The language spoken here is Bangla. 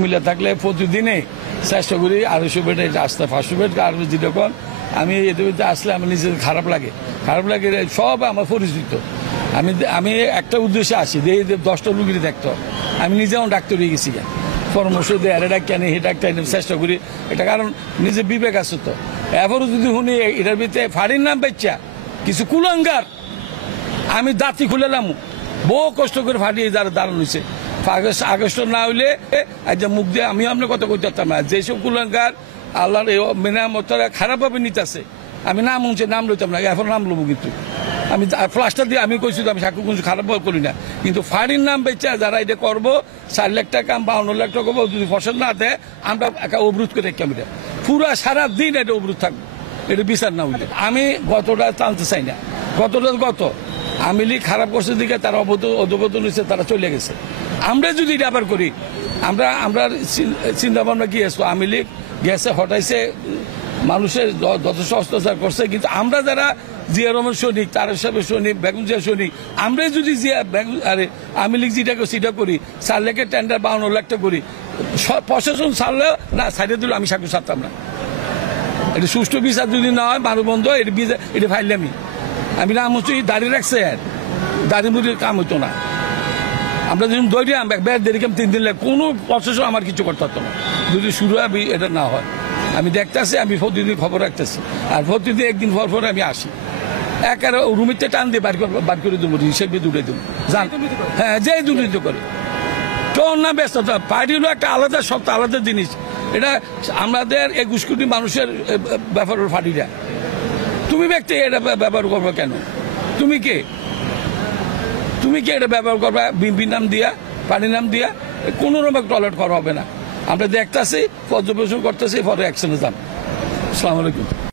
কুমিল্লা থাকলে প্রতিদিনে চেষ্টা করি 250 বেড আসতে 500 বেড আর যেরকম আমি এদের ভিতরে আসলে আমার নিজের খারাপ লাগে সব আমার পরিচিত। আমি একটা উদ্দেশ্যে আসি যে 10টা রুগীর দেখতে আমি নিজে আমার ডাক্তার হয়ে গেছি পরামর্শ দিয়ে আর এটা কেন হে ডাক্তার চেষ্টা করি এটা কারণ নিজের বিবেক আছে তো এবারও যদি শুনি এটার ভিতরে ফাড়ির নাম বেচ্চা কিছু কুলাঙ্গার আমি দাঁতি খুলেলাম বহু কষ্ট করে ফাটিয়ে যারা দাঁড়ানো হয়েছে আগস্ট না হইলে মুখ দিয়ে আমি আপনার কথা কইতে পারতাম না যেসব কুলাঙ্গার আল্লাহর মেনামতরা খারাপভাবে নিতেছে আমি নাম উনছে নাম লইতাম না এখন নাম লবো কিন্তু আমি ফ্লাশটা দিয়ে আমি কইছি আমি সাক্ষী কিছু খারাপ করি না কিন্তু ফাড়ির নাম বেচা যারা এটা করবো 4 লাখ টাকা 52 লাখ টাকা করবো যদি ফসল না দেয় আমরা অবরোধ করে ক্যামেরা পুরা সারা দিন এটা অবরোধ থাকবো এটা বিচার না হইলে আমি গতটা টানতে চাই না গত আমি লীগ খারাপ করছে দিকে তারা অধপতন হয়েছে তারা চলে গেছে আমরা যদি এটা আবার করি আমরা চিন্তা ভাবনা কি আসবো আমি লীগ গেছে হটাইছে মানুষের যথেষ্ট অত্যাচার করছে কিন্তু আমরা যারা জিয়া রহমান সৈনিক তারেক সাহেবের সৈনিক বেগম জিয়া সৈনিক আমরাই যদি আমি লীগ যেটা সেটা করি 4 লাখের টেন্ডার 52 লাখ টাকা করি প্রশাসন ছাড়লে না সাইডে দিল আমি সাক্ষী ছাড়তাম না এটা সুষ্ঠু বিচার যদি না হয় মানব বন্ধ এটা ফাইলামি আমি নাম হচ্ছে দাঁড়িয়ে রাখছে দাঁড়িয়ে মুড়ির কাম হতো না আমরা যখন দৌড়ি ব্যাট দেরি 3 দিন লাগে কোনো প্রশাসন আমার কিছু করতে পারতো না যদি শুরু হয় এটা না হয় আমি দেখতেছি আমি প্রতিদিন খবর রাখতেছি আর প্রতিদিন একদিন পর আমি আসি একের রুমিতে টান দিয়ে বার করে দেবো হিসেবে দূরে দেবো জান হ্যাঁ যে দুর্নীতি করে তোর না ব্যস্ততা পার্টি হলো একটা আলাদা সপ্তাহ আলাদা জিনিস এটা আমাদের 21 কোটি মানুষের ব্যাপার পার্টিটা তুমি ব্যক্তি এটা ব্যবহার করবে কেন তুমি কে এটা ব্যবহার করবা বিএনপি নাম দিয়া পার্টির নাম দিয়া কোনো রকম টয়লেট করা হবে না আমরা দেখতেছি পর্যবেক্ষণ করতেছি পরে অ্যাকশনে যান। আসসালামু আলাইকুম।